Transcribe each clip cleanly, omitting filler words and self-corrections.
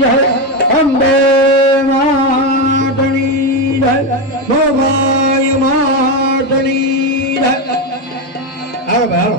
जय अम्बे मातनी जय भवाय मातनी जय आओ आओ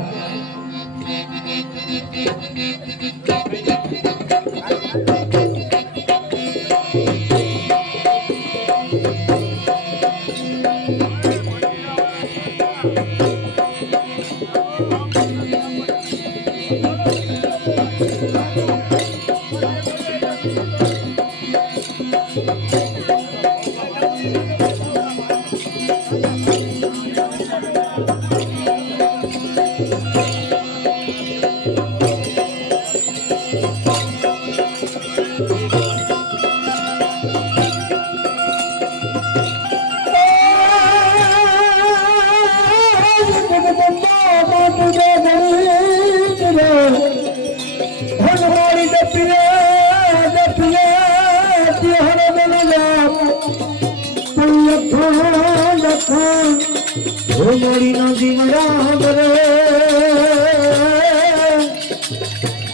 मोरी नदी मरे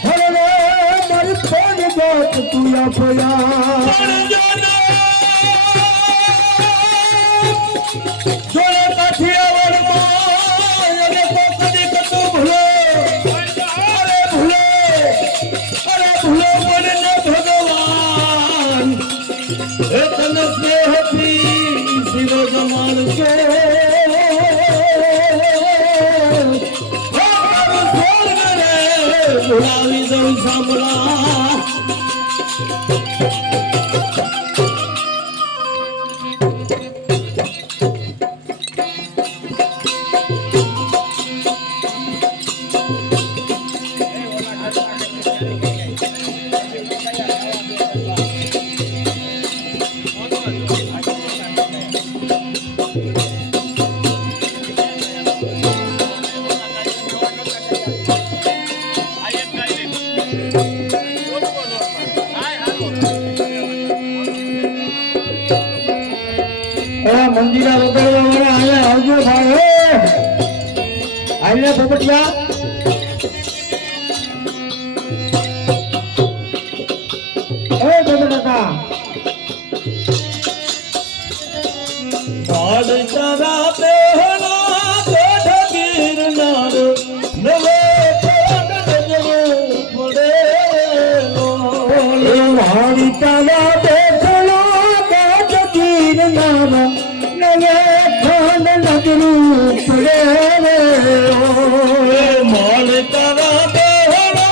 हरे मर फोन बात तुया पया जोड़े काठियावाड़ मारे तो कदी कतु भूलो अरे भूलो बोले न भगवान तन स्नेह थी शिव जमान के बुलावी दो सामला मंदिरा वगैरह वाले आए आवजो भाई आइले पोपटिया ए पोपटा बाल चरा पेहना कोठ गिरनार नवे कोट नजरो पड़े लो भाड़ी चला पेहना कोठ गिरनार खान नजरू पड़े माल तारा बेहना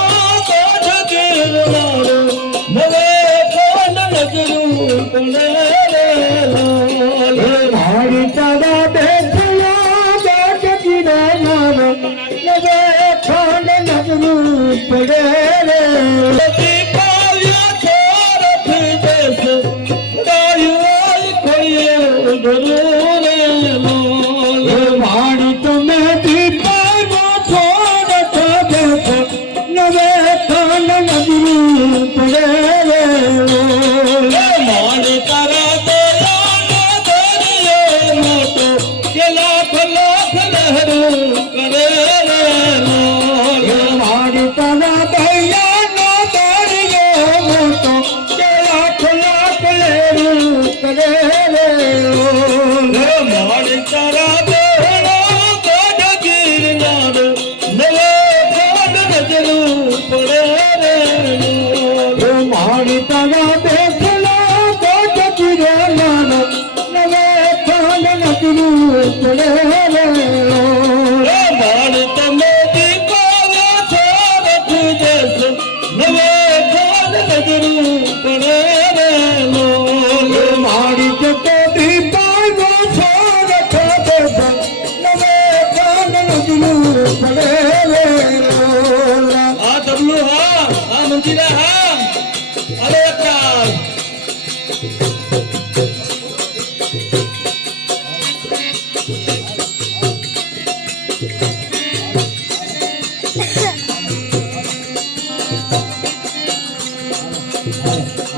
कोठ गिरनार नवे खान नजरू पड़े भाड़ी तारा बेहना कोठ गिरनार नवे खान नजरू पड़े भाड़ी तुम्हें दीपार छोड़ देखो नवे खान नजरू पड़े माड़ी तारा दया दरिए मोटो के लाख लाख लहरू करे माड़ी तारा दया दरिए मोटो के लाख लाख लहरू करे माड़ी तारा माड़ी तारा देखला कोठ गिरनार नवे खान नजरू पड़े माड़ी तमे दीपावे छोड़ देश नवे खान नजरू पड़े माड़ी जते दीपावे छोड़ देश नवे खान नजरू पड़े आ डब्लू हां आ मंदिरा हां अरे अकाल Thank you.